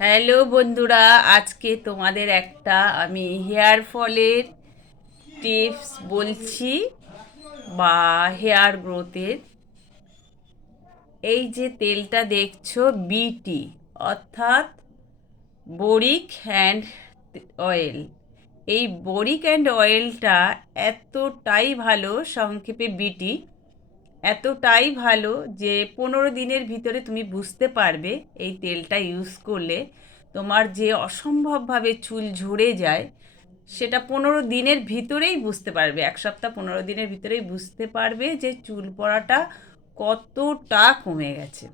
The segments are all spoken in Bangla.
হ্যালো বন্ধুরা, আজকে তোমাদের একটা আমি হেয়ার ফলের টিপস বলছি বা হেয়ার গ্রোথের। এই যে তেলটা দেখছো, বিটি অর্থাৎ বরিক অ্যান্ড অয়েল। এই বরিক অ্যান্ড অয়েলটা এতটাই ভালো, সংক্ষেপে বিটি, এতটাই ভালো যে 15 দিনের ভিতরে তুমি বুঝতে পারবে এই তেলটা ইউজ করলে তোমার যে অসম্ভবভাবে চুল ঝরে যায় সেটা 15 দিনের ভিতরেই বুঝতে পারবে। 1 সপ্তাহ 15 দিনের ভিতরেই বুঝতে পারবে যে চুল পড়াটা কতটা কমে গেছে।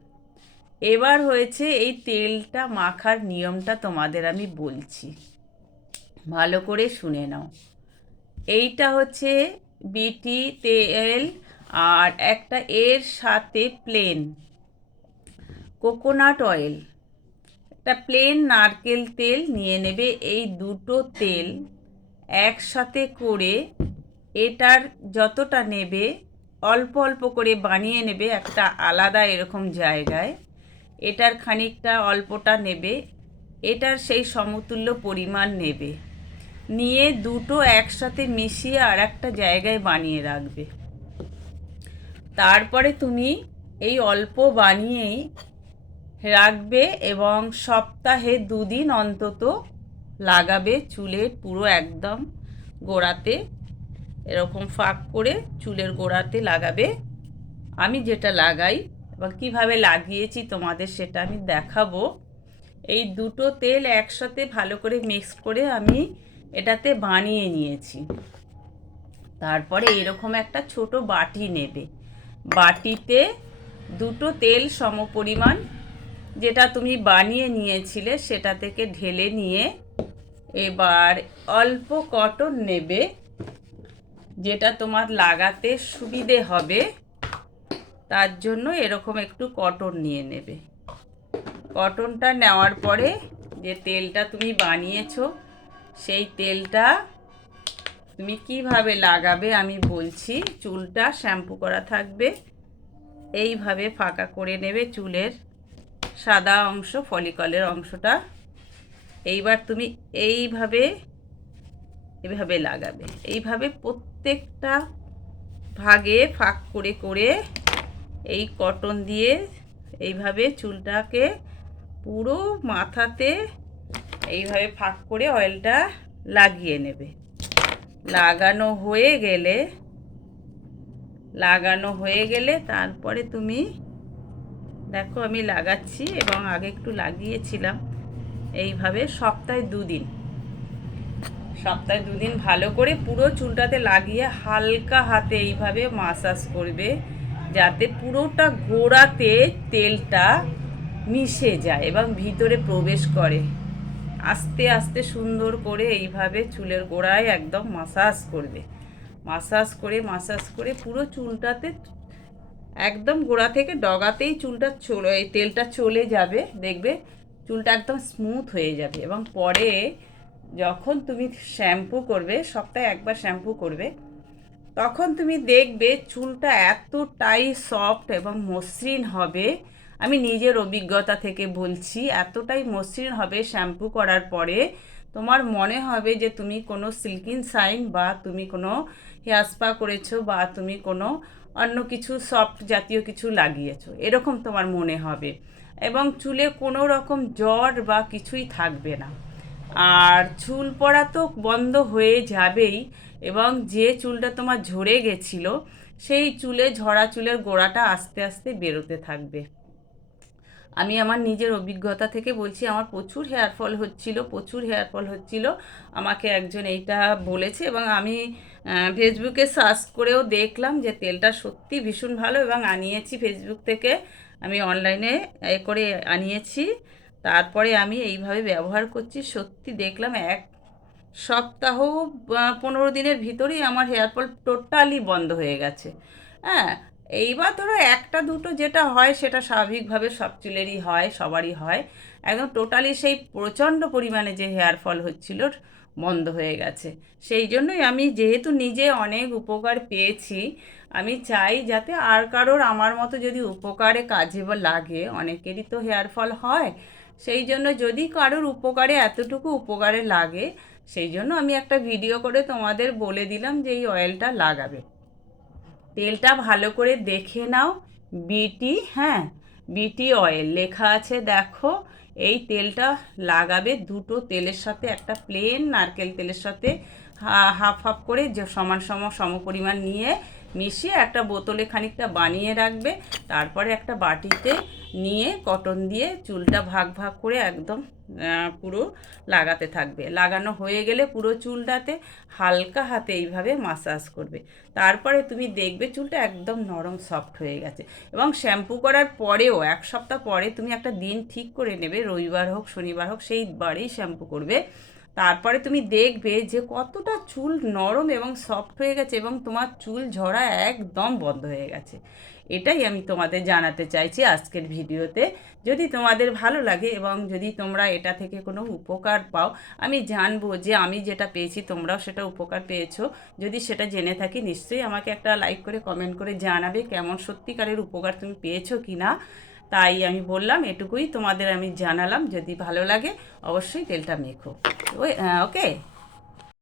এবার হয়েছে এই তেলটা মাখার নিয়মটা তোমাদের আমি বলছি, ভালো করে শুনে নাও। এইটা হচ্ছে বিটি তেল, আর একটা এর সাথে প্লেন কোকোনাট অয়েল, একটা প্লেন নারকেল তেল নিয়ে নেবে। এই দুটো তেল একসাথে করে এটার যতটা নেবে অল্প অল্প করে বানিয়ে নেবে একটা আলাদা এরকম জায়গায়। এটার খানিকটা অল্পটা নেবে, এটার সেই সমতুল্য পরিমাণ নেবে, নিয়ে দুটো একসাথে মিশিয়ে আর একটা জায়গায় বানিয়ে রাখবে। তারপরে তুমি এই অল্প বানিয়েই রাখবে এবং সপ্তাহে 2 দিন অন্তত লাগাবে চুলের পুরো একদম গোড়াতে, এরকম ফাঁক করে চুলের গোড়াতে লাগাবে। আমি যেটা লাগাই এবং কীভাবে লাগিয়েছি তোমাদের সেটা আমি দেখাবো। এই দুটো তেল একসাথে ভালো করে মিক্স করে আমি এটাতে বানিয়ে নিয়েছি। তারপরে এরকম একটা ছোট বাটি নেবে, বাটিতে দুটো তেল সমপরিমাণ যেটা তুমি বানিয়ে নিয়েছিলে সেটা থেকে ঢেলে নিয়ে এবার অল্প কটন নেবে, যেটা তোমার লাগাতে সুবিধে হবে তার জন্য এরকম একটু কটন নিয়ে নেবে। কটনটা নেওয়ার পরে যে তেলটা তুমি বানিয়েছো সেই তেলটা তুমি কিভাবে লাগাবে আমি বলছি। চুলটা শ্যাম্পু করা থাকবে, এইভাবে ফাঁকা করে নেবে চুলের সাদা অংশ, ফলিকলের অংশটা। এইবার তুমি এইভাবে এভাবে লাগাবে, এইভাবে প্রত্যেকটা ভাগে ফাঁক করে করে এই কটন দিয়ে এইভাবে চুলটাকে পুরো মাথাতে এইভাবে ফাঁক করে অয়েলটা লাগিয়ে নেবে। লাগানো হয়ে গেলে তারপরে তুমি দেখো আমি লাগাচ্ছি এবং আগে একটু লাগিয়েছিলাম। এইভাবে সপ্তাহে 2 দিন ভালো করে পুরো চুলটাতে লাগিয়ে হালকা হাতে এইভাবে মাসাজ করবে, যাতে পুরোটা গোড়াতে তেলটা মিশে যায় এবং ভিতরে প্রবেশ করে। আস্তে আস্তে সুন্দর করে এইভাবে চুলের গোড়ায় একদম মাসাজ করে পুরো চুলটাতে একদম গোড়া থেকে ডগাতেই চুলটা এই তেলটা চলে যাবে। দেখবে চুলটা একদম স্মুথ হয়ে যাবে এবং পরে যখন তুমি শ্যাম্পু করবে, সপ্তাহে একবার শ্যাম্পু করবে, তখন তুমি দেখবে চুলটা এতটাই সফট এবং মসৃণ হবে। আমি নিজের অভিজ্ঞতা থেকে বলছি, এতটাই মসৃণ হবে শ্যাম্পু করার পরে তোমার মনে হবে যে তুমি কোনো সিল্কিন শাইন বা তুমি কোনো হেয়ার স্পা করেছো বা তুমি কোনো অন্য কিছু সফট জাতীয় কিছু লাগিয়েছো, এরকম তোমার মনে হবে এবং চুলে কোনো রকম জট বা কিছুই থাকবে না। আর চুল পড়া তো বন্ধ হয়ে যাবেই এবং যে চুলটা তোমার ঝরে গেছিলো সেই ঝরা চুলের গোড়াটা আস্তে আস্তে বেরোতে থাকবে। আমি আমার নিজের অভিজ্ঞতা থেকে বলছি, আমার প্রচুর হেয়ার ফল হচ্ছিল। আমাকে একজন এইটা বলেছে এবং আমি ফেসবুকে সার্চ করেও দেখলাম যে তেলটা সত্যি ভীষণ ভালো এবং আনিয়েছি ফেসবুক থেকে, আমি অনলাইনে করে আনিয়েছি। তারপরে আমি এইভাবে ব্যবহার করছি, সত্যি দেখলাম 1 সপ্তাহ 15 দিনের ভিতরেই আমার হেয়ার ফল টোটালি বন্ধ হয়ে গেছে। হ্যাঁ, এইবার ধরো একটা দুটো যেটা হয় সেটা স্বাভাবিকভাবে সব চুলেরই হয়, সবারই হয়। একদম টোটালি সেই প্রচণ্ড পরিমাণে যে হেয়ার ফল হচ্ছিল বন্ধ হয়ে গেছে। সেই জন্যই আমি যেহেতু নিজে অনেক উপকার পেয়েছি, আমি চাই যাতে আর কারোর আমার মতো যদি উপকারে কাজে লাগে, অনেকেরই তো হেয়ার ফল হয়, সেই জন্য যদি কারোর উপকারে এতটুকু উপকারে লাগে, সেই জন্য আমি একটা ভিডিও করে তোমাদের বলে দিলাম যে এই অয়েলটা লাগাবে। তেলটা ভালো করে দেখে নাও, বিটি, হ্যাঁ, বিটি অয়েল লেখা আছে দেখো। এই তেলটা লাগাবে দুটো তেলের সাথে, একটা প্লেন নারকেল তেলের সাথে হাফ হাফ করে যে সমান সম পরিমাণ নিয়ে মিশিয়ে একটা বোতলে খানিকটা বানিয়ে রাখবে। তারপরে একটা বাটিতে নিয়ে কটন দিয়ে চুলটা ভাগ ভাগ করে একদম পুরো লাগাতে থাকবে। লাগানো হয়ে গেলে পুরো চুলটাতে হালকা হাতে এইভাবে মাসাজ করবে। তারপরে তুমি দেখবে চুলটা একদম নরম সফট হয়ে গেছে। এবং শ্যাম্পু করার পরেও 1 সপ্তাহ পরে তুমি একটা দিন ঠিক করে নেবে, রবিবার হোক শনিবার হোক, সেই বারেই শ্যাম্পু করবে। তারপরে তুমি দেখবে যে কতটা চুল নরম এবং সফট হয়ে গেছে এবং তোমার চুল ঝরা একদম বন্ধ হয়ে গেছে। এটাই আমি তোমাদের জানাতে চাইছি আজকের ভিডিওতে। যদি তোমাদের ভালো লাগে এবং যদি তোমরা এটা থেকে কোনো উপকার পাও, আমি জানবো যে আমি যেটা পেয়েছি তোমরাও সেটা উপকার পেয়েছো। যদি সেটা জেনে থাকি নিশ্চয়ই আমাকে একটা লাইক করে কমেন্ট করে জানাবে কেমন সত্যিকারের উপকার তুমি পেয়েছো কি না। তাই আমি বললাম, এটুকুই তোমাদের আমি জানালাম। যদি ভালো লাগে অবশ্যই তেলটা মেখো। ওকে।